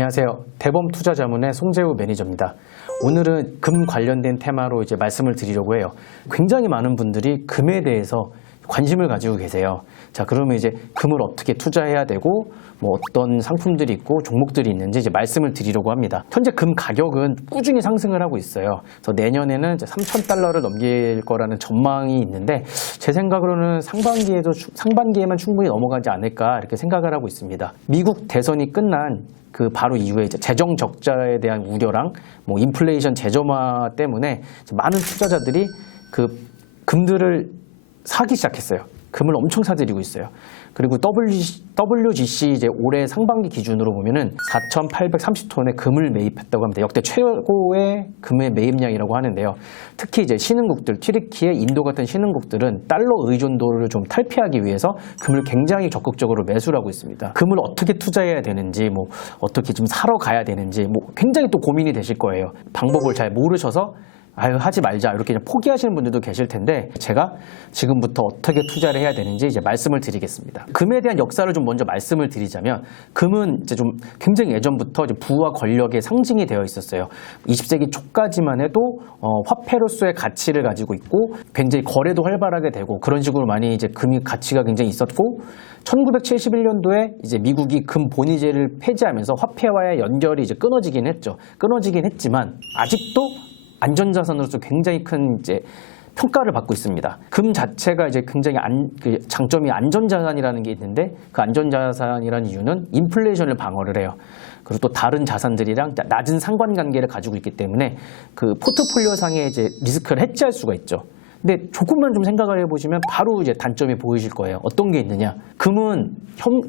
안녕하세요. 대범투자자문의 송재우 매니저입니다. 오늘은 금 관련된 테마로 이제 말씀을 드리려고 해요. 굉장히 많은 분들이 금에 대해서 관심을 가지고 계세요. 자, 그러면 이제 금을 어떻게 투자해야 되고 뭐 어떤 상품들이 있고 종목들이 있는지 이제 말씀을 드리려고 합니다. 현재 금 가격은 꾸준히 상승을 하고 있어요. 그래서 내년에는 이제 3,000달러를 넘길 거라는 전망이 있는데 제 생각으로는 상반기에만 충분히 넘어가지 않을까 이렇게 생각을 하고 있습니다. 미국 대선이 끝난 그 바로 이후에 이제 재정 적자에 대한 우려랑 뭐 인플레이션 재점화 때문에 많은 투자자들이 그 금들을 사기 시작했어요. 금을 엄청 사들이고 있어요. 그리고 WGC 이제 올해 상반기 기준으로 보면은 4,830톤의 금을 매입했다고 합니다. 역대 최고의 금의 매입량이라고 하는데요. 특히 이제 신흥국들, 튀르키예, 인도 같은 신흥국들은 달러 의존도를 좀 탈피하기 위해서 금을 굉장히 적극적으로 매수를 하고 있습니다. 금을 어떻게 투자해야 되는지, 뭐 어떻게 좀 사러 가야 되는지, 뭐 굉장히 또 고민이 되실 거예요. 방법을 잘 모르셔서 아유 하지 말자 이렇게 포기하시는 분들도 계실 텐데 제가 지금부터 어떻게 투자를 해야 되는지 이제 말씀을 드리겠습니다. 금에 대한 역사를 좀 먼저 말씀을 드리자면 금은 이제 좀 굉장히 예전부터 이제 부와 권력의 상징이 되어 있었어요. 20세기 초까지만 해도 화폐로서의 가치를 가지고 있고 굉장히 거래도 활발하게 되고 그런 식으로 많이 이제 금이 가치가 굉장히 있었고 1971년도에 이제 미국이 금 본위제를 폐지하면서 화폐와의 연결이 이제 끊어지긴 했지만 아직도 안전자산으로서 굉장히 큰 이제 평가를 받고 있습니다. 금 자체가 이제 굉장히 그 장점이 안전자산이라는 게 있는데 그 안전자산이라는 이유는 인플레이션을 방어를 해요. 그리고 또 다른 자산들이랑 낮은 상관관계를 가지고 있기 때문에 그 포트폴리오상의 이제 리스크를 해지할 수가 있죠. 근데 조금만 좀 생각을 해보시면 바로 이제 단점이 보이실 거예요. 어떤 게 있느냐? 금은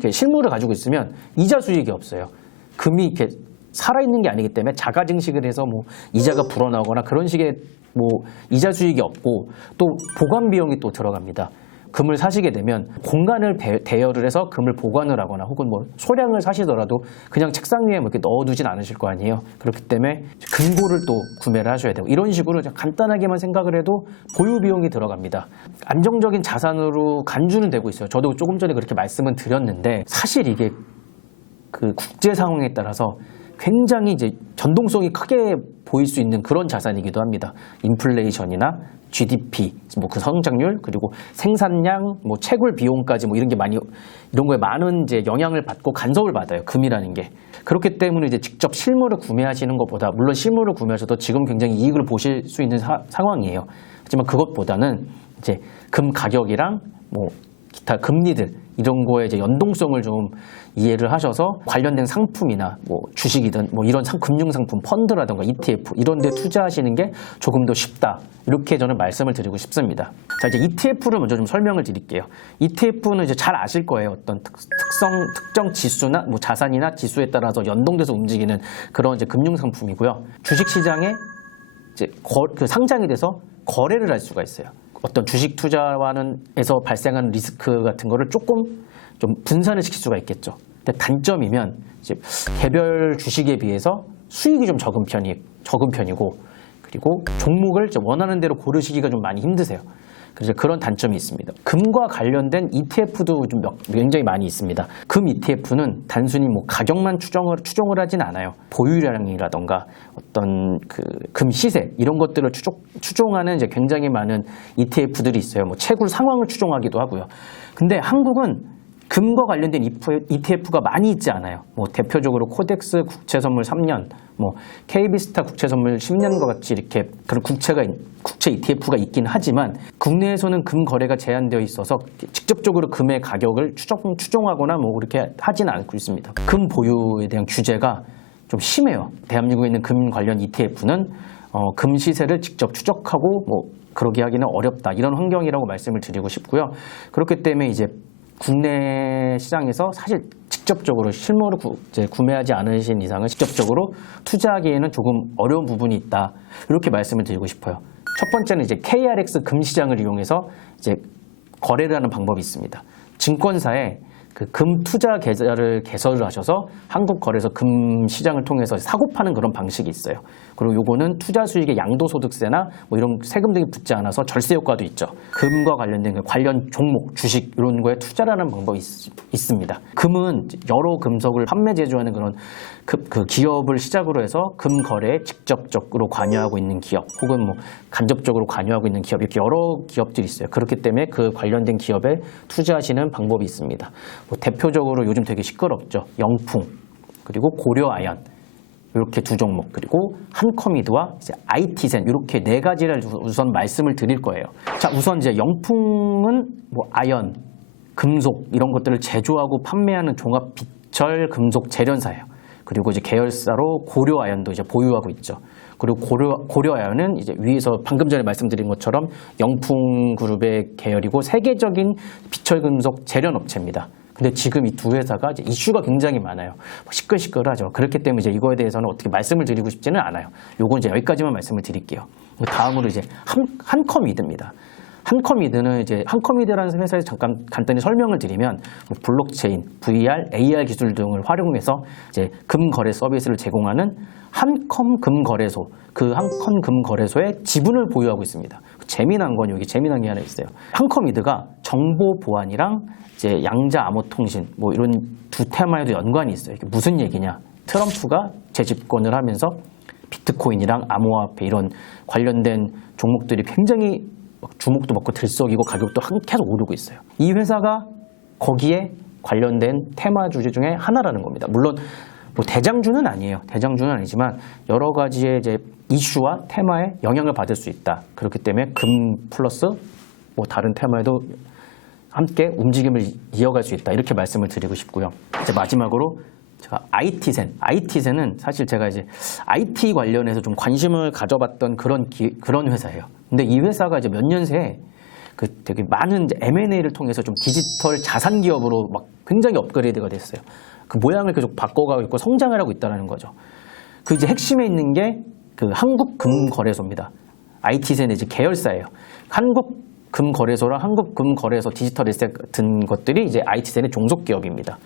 실물을 가지고 있으면 이자 수익이 없어요. 금이 이렇게 살아있는 게 아니기 때문에 자가 증식을 해서 뭐 이자가 불어나거나 그런 식의 뭐 이자 수익이 없고 또 보관 비용이 또 들어갑니다. 금을 사시게 되면 공간을 대여를 해서 금을 보관을 하거나 혹은 뭐 소량을 사시더라도 그냥 책상 위에 뭐 이렇게 넣어두진 않으실 거 아니에요. 그렇기 때문에 금고를 또 구매를 하셔야 되고 이런 식으로 간단하게만 생각을 해도 보유 비용이 들어갑니다. 안정적인 자산으로 간주는 되고 있어요. 저도 조금 전에 그렇게 말씀은 드렸는데 사실 이게 그 국제 상황에 따라서 굉장히 이제 전동성이 크게 보일 수 있는 그런 자산이기도 합니다. 인플레이션이나 GDP, 뭐 그 성장률, 그리고 생산량, 뭐 채굴 비용까지 뭐 이런 거에 많은 이제 영향을 받고 간섭을 받아요. 금이라는 게. 그렇기 때문에 이제 직접 실물을 구매하시는 것보다 물론 실물을 구매하셔도 지금 굉장히 이익을 보실 수 있는 상황이에요. 하지만 그것보다는 이제 금 가격이랑 뭐 기타 금리들 이런 거에 이제 연동성을 좀 이해를 하셔서 관련된 상품이나 뭐 주식이든 뭐 이런 금융상품 펀드라든가 ETF 이런 데 투자하시는 게 조금 더 쉽다. 이렇게 저는 말씀을 드리고 싶습니다. 자, 이제 ETF를 먼저 좀 설명을 드릴게요. ETF는 이제 잘 아실 거예요. 어떤 특정 지수나 뭐 자산이나 지수에 따라서 연동돼서 움직이는 그런 이제 금융상품이고요. 주식시장에 이제 그 상장이 돼서 거래를 할 수가 있어요. 어떤 주식 투자에서 발생하는 리스크 같은 거를 조금 좀 분산을 시킬 수가 있겠죠. 근데 단점이면 이제 개별 주식에 비해서 수익이 좀 적은 편이고 그리고 종목을 원하는 대로 고르시기가 좀 많이 힘드세요. 그래서 그런 단점이 있습니다. 금과 관련된 ETF도 좀 굉장히 많이 있습니다. 금 ETF는 단순히 뭐 가격만 추종을 하진 않아요. 보유량이라던가 어떤 그 금 시세 이런 것들을 추종하는 이제 굉장히 많은 ETF들이 있어요. 뭐 채굴 상황을 추종하기도 하고요. 근데 한국은 금과 관련된 ETF가 많이 있지 않아요. 뭐 대표적으로 코덱스 국채선물 3년, 뭐 KB스타 국채선물 10년과 같이 이렇게 그런 국채 ETF가 있긴 하지만 국내에서는 금 거래가 제한되어 있어서 직접적으로 금의 가격을 추종하거나 뭐 그렇게 하지는 않고 있습니다. 금 보유에 대한 규제가 좀 심해요. 대한민국에 있는 금 관련 ETF는 금 시세를 직접 추적하고 뭐 그러게 하기는 어렵다. 이런 환경이라고 말씀을 드리고 싶고요. 그렇기 때문에 이제 국내 시장에서 사실 직접적으로 실물을 구매하지 않으신 이상은 직접적으로 투자하기에는 조금 어려운 부분이 있다. 이렇게 말씀을 드리고 싶어요. 첫 번째는 이제 KRX 금시장을 이용해서 이제 거래를 하는 방법이 있습니다. 증권사에 그 금 투자 계좌를 개설을 하셔서 한국거래소 금 시장을 통해서 사고 파는 그런 방식이 있어요. 그리고 요거는 투자 수익의 양도소득세나 뭐 이런 세금 등이 붙지 않아서 절세 효과도 있죠. 금과 관련된 그 관련 종목, 주식 이런 거에 투자라는 방법이 있습니다. 금은 여러 금속을 판매 제조하는 그런 그 기업을 시작으로 해서 금 거래에 직접적으로 관여하고 있는 기업, 혹은 뭐 간접적으로 관여하고 있는 기업, 이렇게 여러 기업들이 있어요. 그렇기 때문에 그 관련된 기업에 투자하시는 방법이 있습니다. 뭐 대표적으로 요즘 되게 시끄럽죠. 영풍, 그리고 고려아연, 이렇게 두 종목, 그리고 한커미드와 이제 IT센, 이렇게 네 가지를 우선 말씀을 드릴 거예요. 자, 우선 이제 영풍은 뭐 아연, 금속 이런 것들을 제조하고 판매하는 종합 비철 금속 재련사예요. 그리고 이제 계열사로 고려아연도 이제 보유하고 있죠. 그리고 고려아연은 이제 위에서 방금 전에 말씀드린 것처럼 영풍그룹의 계열이고 세계적인 비철금속 재련업체입니다. 근데 지금 이 두 회사가 이제 이슈가 굉장히 많아요. 시끌시끌하죠. 그렇기 때문에 이제 이거에 대해서는 어떻게 말씀을 드리고 싶지는 않아요. 요건 이제 여기까지만 말씀을 드릴게요. 다음으로 이제 한커미드입니다. 한커미드는 이제 한커미드라는 회사에서 잠깐 간단히 설명을 드리면 뭐 블록체인, VR, AR 기술 등을 활용해서 이제 금거래 서비스를 제공하는 한컴 금거래소, 그 한컴 금거래소의 지분을 보유하고 있습니다. 재미난 건 여기 재미난 게 하나 있어요. 한커미드가 정보 보안이랑 이제 양자 암호 통신 뭐 이런 두 테마에도 연관이 있어요. 이게 무슨 얘기냐? 트럼프가 재집권을 하면서 비트코인이랑 암호화폐 이런 관련된 종목들이 굉장히 주목도 받고 들썩이고 가격도 계속 오르고 있어요. 이 회사가 거기에 관련된 테마 주제 중에 하나라는 겁니다. 물론 뭐 대장주는 아니에요. 대장주는 아니지만 여러 가지의 이제 이슈와 테마에 영향을 받을 수 있다. 그렇기 때문에 금 플러스 뭐 다른 테마에도 함께 움직임을 이어갈 수 있다. 이렇게 말씀을 드리고 싶고요. 이제 마지막으로 제가 IT센은 사실 제가 이제 IT 관련해서 좀 관심을 가져봤던 그런 회사예요. 근데 이 회사가 이제 몇 년 새에 그 되게 많은 이제 M&A를 통해서 좀 디지털 자산 기업으로 막 굉장히 업그레이드가 됐어요. 그 모양을 계속 바꿔가고 있고 성장을 하고 있다는 거죠. 그 이제 핵심에 있는 게 그 한국금거래소입니다. IT센의 이제 계열사예요. 한국금거래소랑 한국금거래소 디지털 에셋 같은 것들이 이제 IT센의 종속 기업입니다.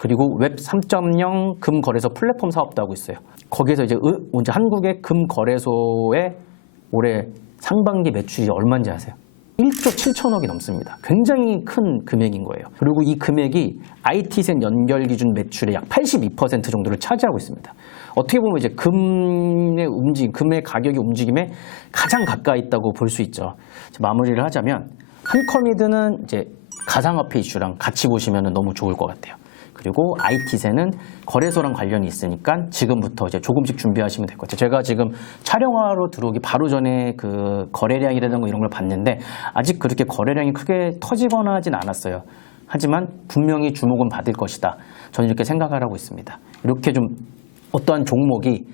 그리고 웹 3.0 금거래소 플랫폼 사업도 하고 있어요. 거기에서 이제 한국의 금거래소의 올해 상반기 매출이 얼마인지 아세요? 1조 7천억이 넘습니다. 굉장히 큰 금액인 거예요. 그리고 이 금액이 IT센 연결 기준 매출의 약 82% 정도를 차지하고 있습니다. 어떻게 보면 이제 금의 가격의 움직임에 가장 가까이 있다고 볼 수 있죠. 마무리를 하자면 한커미드는 이제 가상화폐 이슈랑 같이 보시면 너무 좋을 것 같아요. 그리고 IT센은 거래소랑 관련이 있으니까 지금부터 이제 조금씩 준비하시면 될 것 같아요. 제가 지금 촬영하러 들어오기 바로 전에 그 거래량이라든가 이런 걸 봤는데 아직 그렇게 거래량이 크게 터지거나 하진 않았어요. 하지만 분명히 주목은 받을 것이다. 저는 이렇게 생각을 하고 있습니다. 이렇게 좀 어떠한 종목이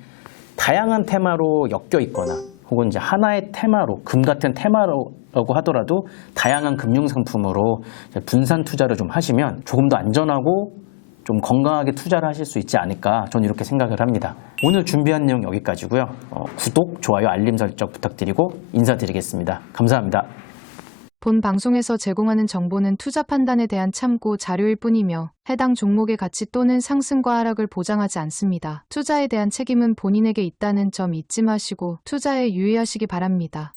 다양한 테마로 엮여 있거나 혹은 이제 하나의 테마로, 금 같은 테마라고 하더라도 다양한 금융 상품으로 분산 투자를 좀 하시면 조금 더 안전하고 좀 건강하게 투자를 하실 수 있지 않을까, 저는 이렇게 생각을 합니다. 오늘 준비한 내용 여기까지고요. 구독, 좋아요, 알림 설정 부탁드리고 인사드리겠습니다. 감사합니다. 본 방송에서 제공하는 정보는 투자 판단에 대한 참고 자료일 뿐이며 해당 종목의 가치 또는 상승과 하락을 보장하지 않습니다. 투자에 대한 책임은 본인에게 있다는 점 잊지 마시고 투자에 유의하시기 바랍니다.